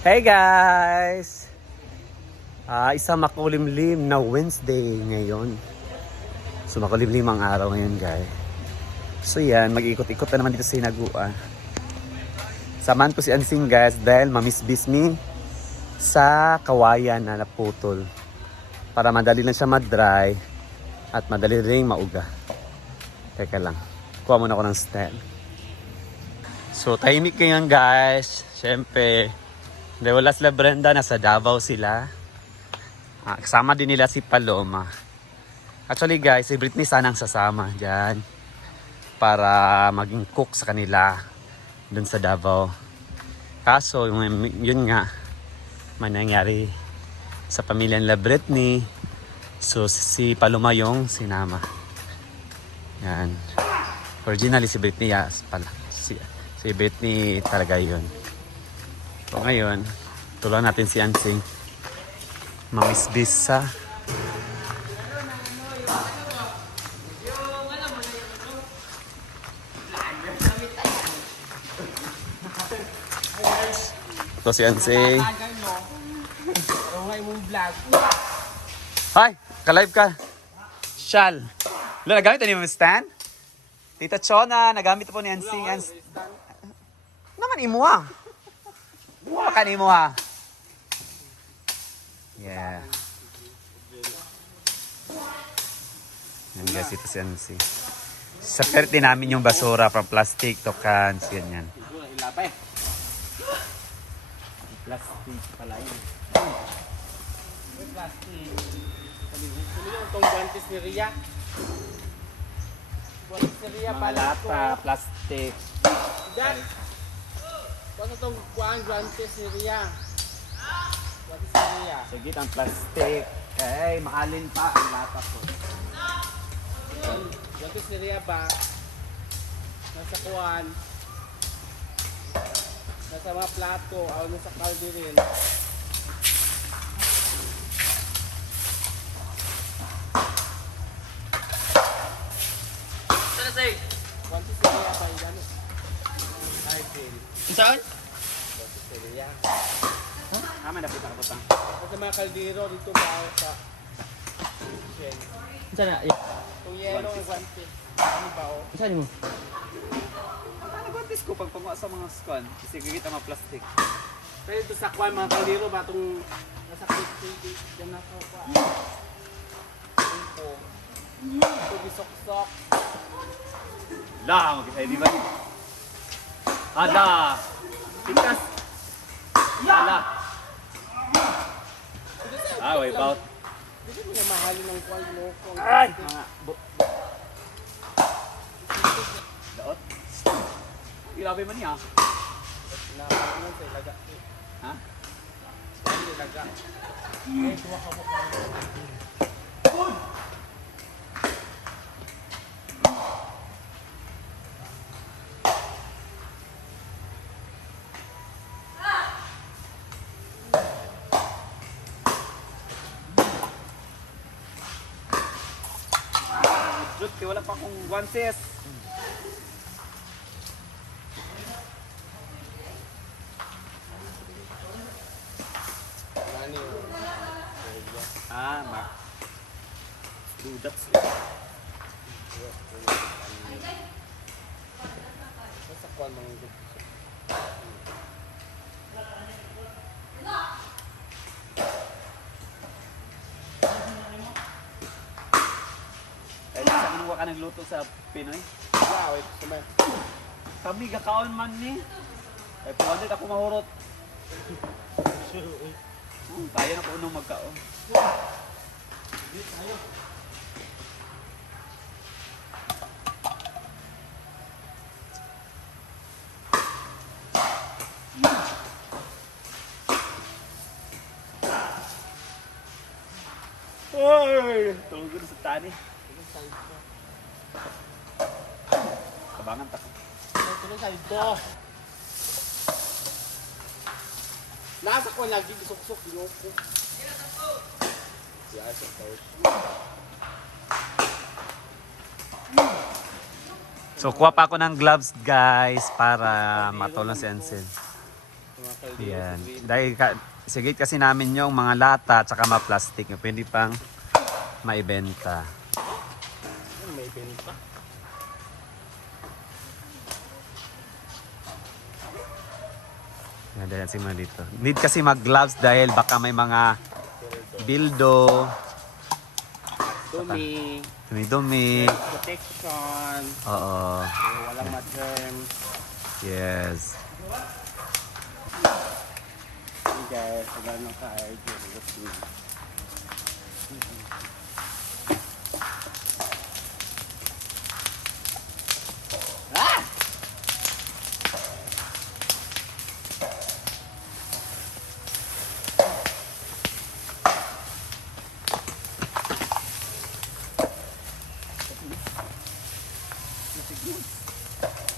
Hey guys! Isang makulimlim na Wednesday ngayon. So makulimlim ang araw ngayon guys. So yan, mag-ikot-ikot na naman dito sa Hinaguan. Samahan ko si Ansing guys dahil mamisbis me sa kawayan na naputol. Para madali lang siya mag-dry at madali rin mauga. Teka lang, kuha muna ako ng stand. So tahimik ngayon guys. Siyempre, dahil wala sila Brenda, nasa Davao sila. Kasama din nila si Paloma. Actually guys, si Britney sanang sasama dyan. Para maging cook sa kanila dun sa Davao. Kaso, yun nga, may nangyari sa pamilya nila Britney. So, si Paloma yung sinama. Yan. Originally, si Britney, si Britney talaga yun. So ngayon, tulungan natin si Ansing mamisbis sa ito si Ansing. Hi! Ka-live ka! Shal! Wala, nagamit na mo stand? Tita Chona, nagamit po ni Ansing. Naman imo ah! Makan mo ha. Yeah. Yan guys, ito si Ansi. Separate din namin yung basura from plastic to cans. Yan. Plastic pala yun. Plastic. Sino yung itong guantes ni Ria? Guantes ni Ria pala ito. Malata, plastic. Dad! Kung itong guantes ni Ria? Guantes ni Ria. Sige, ang plastic. Okay, mahalin pa ang lata ko. Guantes ni Ria ba? Nasa kuwan. Nasa mga plato. O nasa kaldirin. Saan sa'yo? Guantes ni Ria ba? Yan. Ay, Phil. Saan? Guantes ni Ria. May naputang. Nasa mga kaldero dito ba sa kitchen. Saan na? Itong yellow ang guantes. Ano ba o? Saan mo? Ano guantes ko pag panguha sa mga scan? Kasi gagita mga plastic. Pero ito sa kwan, mga kaldero ba itong nasa kitchen dyan na sa kwan. Ito bisok-sok. Lang, okay, di ba? Ada! Tikas! Ala! Way about. Hindi mo na mahalin ng kwan loko. Ay! Mga daot? Grabe man niya. Naman sa ilaga. Ha? Sa ilaga. Eh, tuwa ka po. Jut, kaya wala pa akong guantes. Ano yun? Ma. Dudats. Sa kwan mga gusto. Eh, saan mo ka nagluto sa Pinoy? Yeah, wait. Sumay. Kami, kakaon man ni. Eh, puwanit ako mahurot. Tayo na po unang magkaon. Oy! Tulog ko sa tani. Kabangan ta. Tuloy sa ito. Nasa kwan lagi, bisok-sok, ginoko. Yeah, sa ito. So, kuha pa ako ng gloves, guys, para matulong si Ansel. Yan. Dahil sigit kasi namin yung mga lata tsaka mga plastic. Pwede pang maibenta. May benta. Yan, dahil mga dito. Need kasi mag-gloves dahil baka may mga bildo, Dumi. dumi-dumi. Protection. Oo. Walang ma-germ. Yes. Hey guys, wala nang ka-idea. Ah!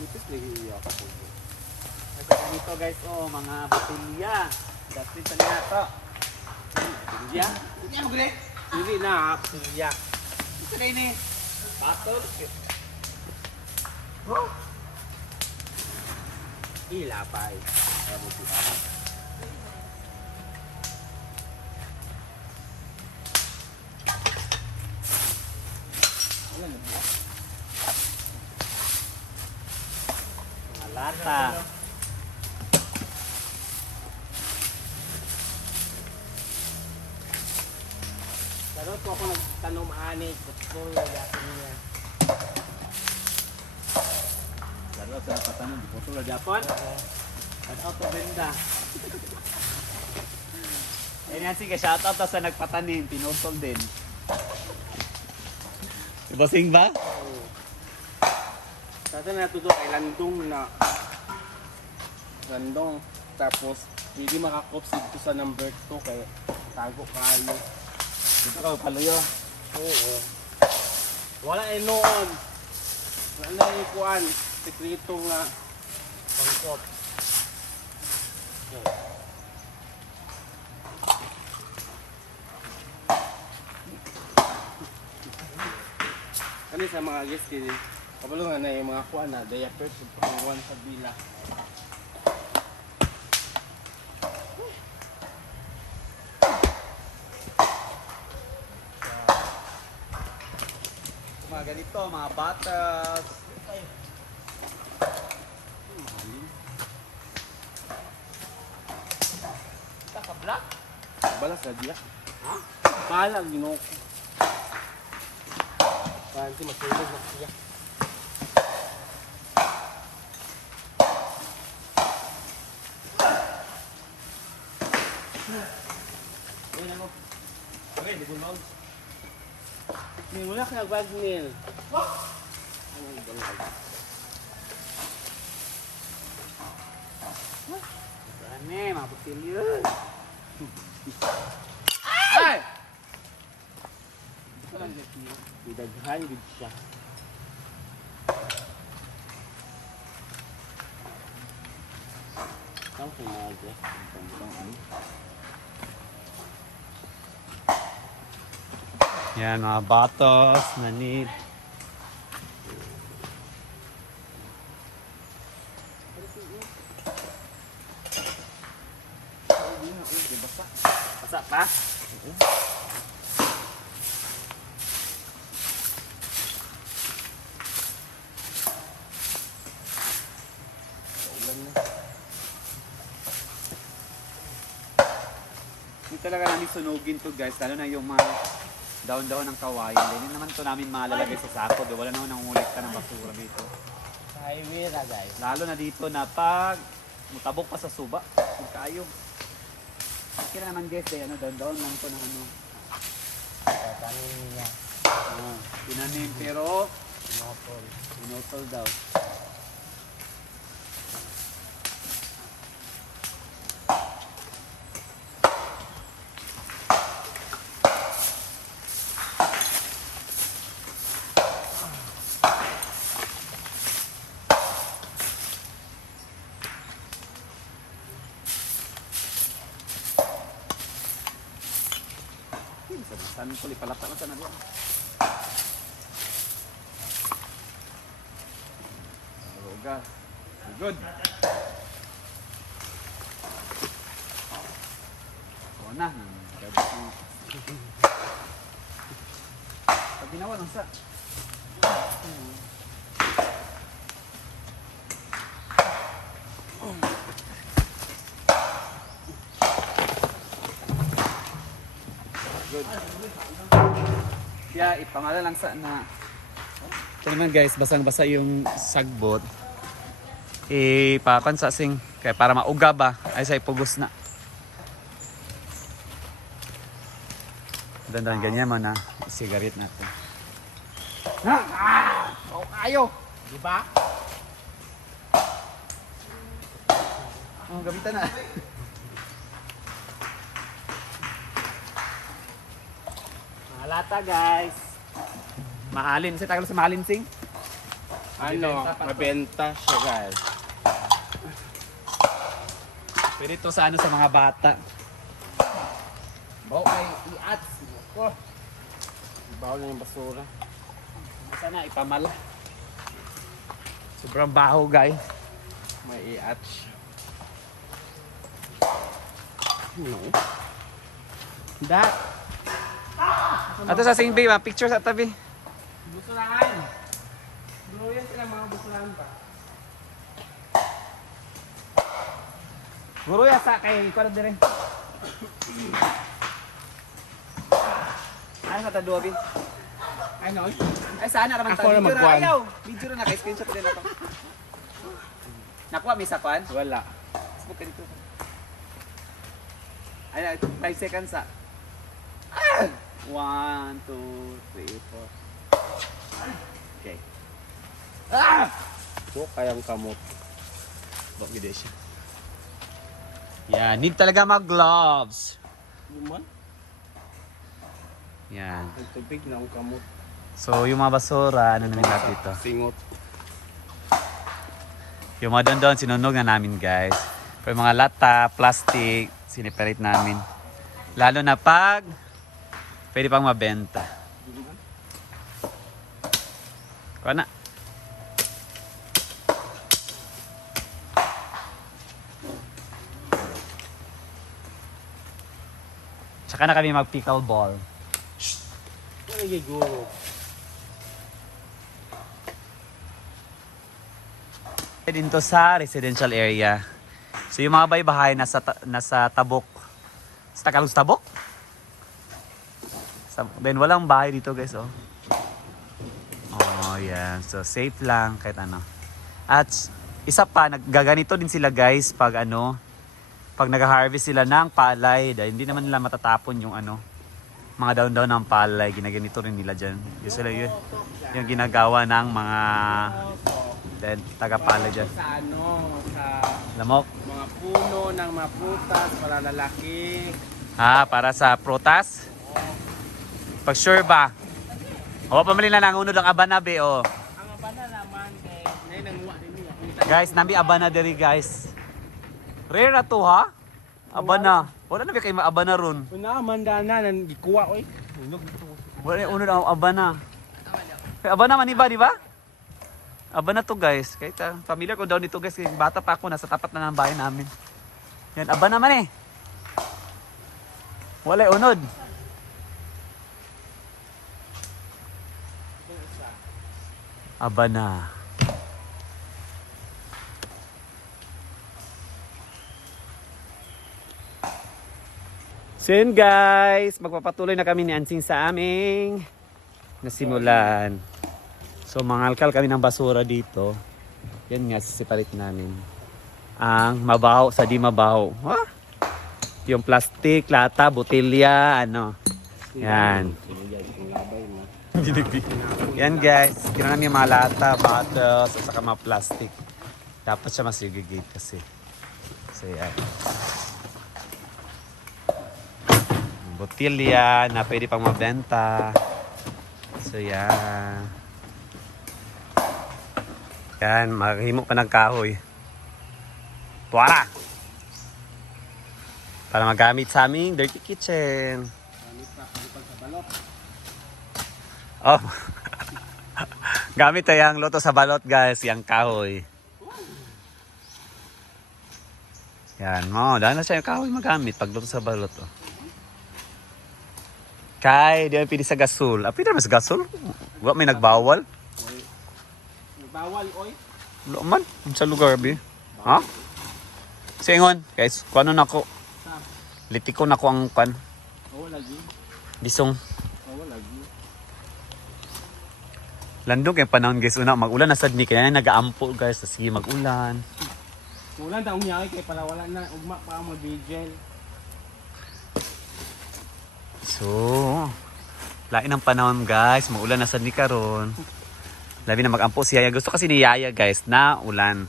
Nipis nahihiya ako po. Ito guys, oh, mga batilya. Dapat sa niya ito. Batilya? Hindi mo gre? Hindi na, batilya. Ito na ini. Batol. Oh. Ilapay. Kaya mo po. Mga lata. Pero po ako nagtanong ani, gusto yakin niya. Lalo sa patanong, gusto na Japon? At auto benda. Yan sige, shoutout na sa nagpatanim, pinutol din. Bossing ba? Sa na tudo kay landong na. Landong. Tapos, hindi makakop dito sa number 2 kay tago kayo. Dito ka paluyo. Oo. Wala eh noon. Wala na ikuan. Sekreto nga. Pangkop. Kani sa mga guest kini. Kabalo nga na yung mga kuan na diapers pang sa bila. Mga ganito, mga batas. Kita ka black? Balas na dia. Ha? Bahala ginoo ko. Panti matulog na siya. Ayun mo. Okay, di bulmog. Ni wala ka nagbagmil. Ano yung bulmog? Saan eh, mabutil yun. Ay! Ito lang dito. Didaghan din siya. Saan ko na-adjust? Yan, mga batos na need. Basa pa? Ulan na. Hindi talaga namin sunugin to guys, lalo na yung mga daon-daon ng kawayan. Hindi naman to namin malalagay sa sako. Wala naman nangungulit ka ng basura dito. Highway na guys. Lalo na dito na pag mutabok pa sa suba, huwag kayo. Okay na naman guys, ano, daon-daon lang to ng ano. Tanin niya. Tinanim pero Pinopol. pinutol daw. Saan ko lipalata lang sana doon. Roga. Good. Oo na. Pag ginawa ng sa. Good. Kaya ipangala lang sa na. Ito naman guys, basang-basa yung sagbot. Ipapansa sing kaya para mauga ba ay sa ipugos na. Dandan ganyan man na sigaret natin. Na! Oh, ayo! Di ba? Oh, gamitan na. Halata guys. Mahalin, sa tagal sa mahalin sing. Ano, mabenta siya guys. Pwede to sa ano sa mga bata. Bawa kay i-ats. Oh. Bawa na yung basura. Sana ipamala. Sobrang baho guys. May i-ats. That. Ato sa sing babe, picture sa tabi. Busurahan. Bro, yan sila mga busurahan pa. Guro ya sa kay ko na dire. Ay sa tadua bin. Ano? Ay sana naman Ako na Video magkuhan. Ayaw. Video na kay screenshot din ako. Nakuha mi sa kwan? Wala. Facebook ka dito. Ay 5 seconds sa. 1 2 3 4. Okay. So, kayang kamot. Bak gede siya. Yan, need talaga mag-gloves. Luman? Yan. Ang tubig na ang kamot. So, yung mga basura, ano namin lahat dito? Singot. Yung mga doon sinunog na namin guys. Pero yung mga lata, plastic, siniperate namin. Lalo na pag pwede pang mabenta. Kuha na. Tsaka na kami mag-pickleball. Ano yung guro? Dito sa residential area. So yung mga bahay-bahay nasa Tabok. Sa Tagalog Tabok? Then walang bahay dito guys oh. Oh yan. So safe lang kahit ano. At isa pa, naggaganito din sila guys pag ano, pag nag-harvest sila ng palay. Dahil hindi naman nila matatapon yung ano, mga daon-daon ng palay. Ginaganito rin nila dyan. Usually yung ginagawa ng mga taga-palay dyan. Sa ano, sa Lamok. mga puno ng mga prutas para lalaki. Para sa prutas? Pag sure ba? O, pamili na lang unod ang abana be, oh. Ang abana naman kay nay nanguha din niya. Guys, nambi abana diri guys. Rare na to ha? Abana. Wala na ba kayo abana ron? Una mandana nang gikuha oy. Wala unod ang abana. Kaya abana man iba, di ba? Abana to guys. Kahit familiar ko daw nito guys. Kasi bata pa ako, nasa tapat na ng bahay namin. Yan, abana man eh. Wala unod. Abana. So yun guys, magpapatuloy na kami ni Ansing sa aming nasimulan. So mangalkal kami ng basura dito. Yan nga, separate namin. Ang mabaho sa di mabaho. Ha? Yung plastic, lata, botelya, ano. Yan. Yan guys, ginawa namin yung mga lata, bottles, at saka mga plastic. Dapat siya masigigate kasi. So yan. Botelya na pwede pang mabenta. So yan. Yan, maghimo pa ng kahoy. Tuwara! Para magamit sa aming dirty kitchen. Oh. Gamit tayong luto sa balot guys, yung kahoy. Yan mo, dahil na siya yung kahoy magamit pag luto sa balot. Oh. Kay, di ay pili sa gasol. Ah, pili mas gasol? Wala may nagbawal? Bawal, oy. Wala man, sa lugar, bi. Ha? Singon, guys, kuano na ko. Sa, Litiko na ko ang kan. lagi. Bisong. Lagi. Landong kay panahon guys, una mag-ulan na sad ni kaya nag-aampo guys, sige mag-ulan. Ulan taong niya kay para wala na ugma pa mo diesel. So, lain ang panahon guys, maulan na sad ni karon. Labi na mag-ampo si Yaya. Gusto kasi ni Yaya guys na ulan.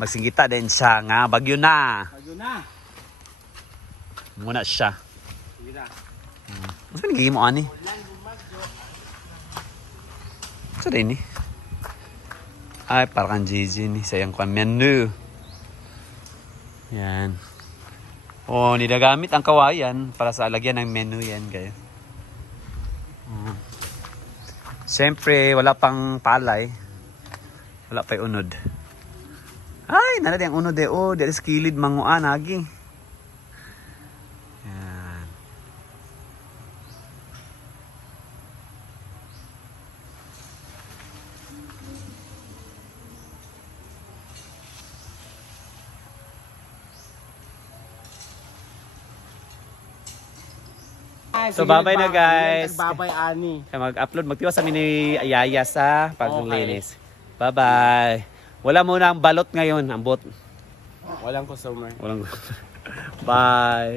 Magsingita din siya nga bagyo na. Bagyo na. Muna siya. Sige na. Mas pinigigil mo ani? Sa din ni? Ay, parang Gigi ni. Sayang ko ang menu. Yan. Oh, nilagamit ang kawayan para sa lagyan ng menu yan, guys. Siyempre, wala pang palay. Wala pa yung unod. Ay, nalad yung unod eh. Oh, there is kilid manguan, agi. Yan. So, bye-bye na, guys. Bye-bye, Ani. Kaya mag-upload, magtiwas kami ni Ayaya sa paglinis. Bye-bye. Wala muna ang balot ngayon, ang bot. Walang customer. Walang Bye.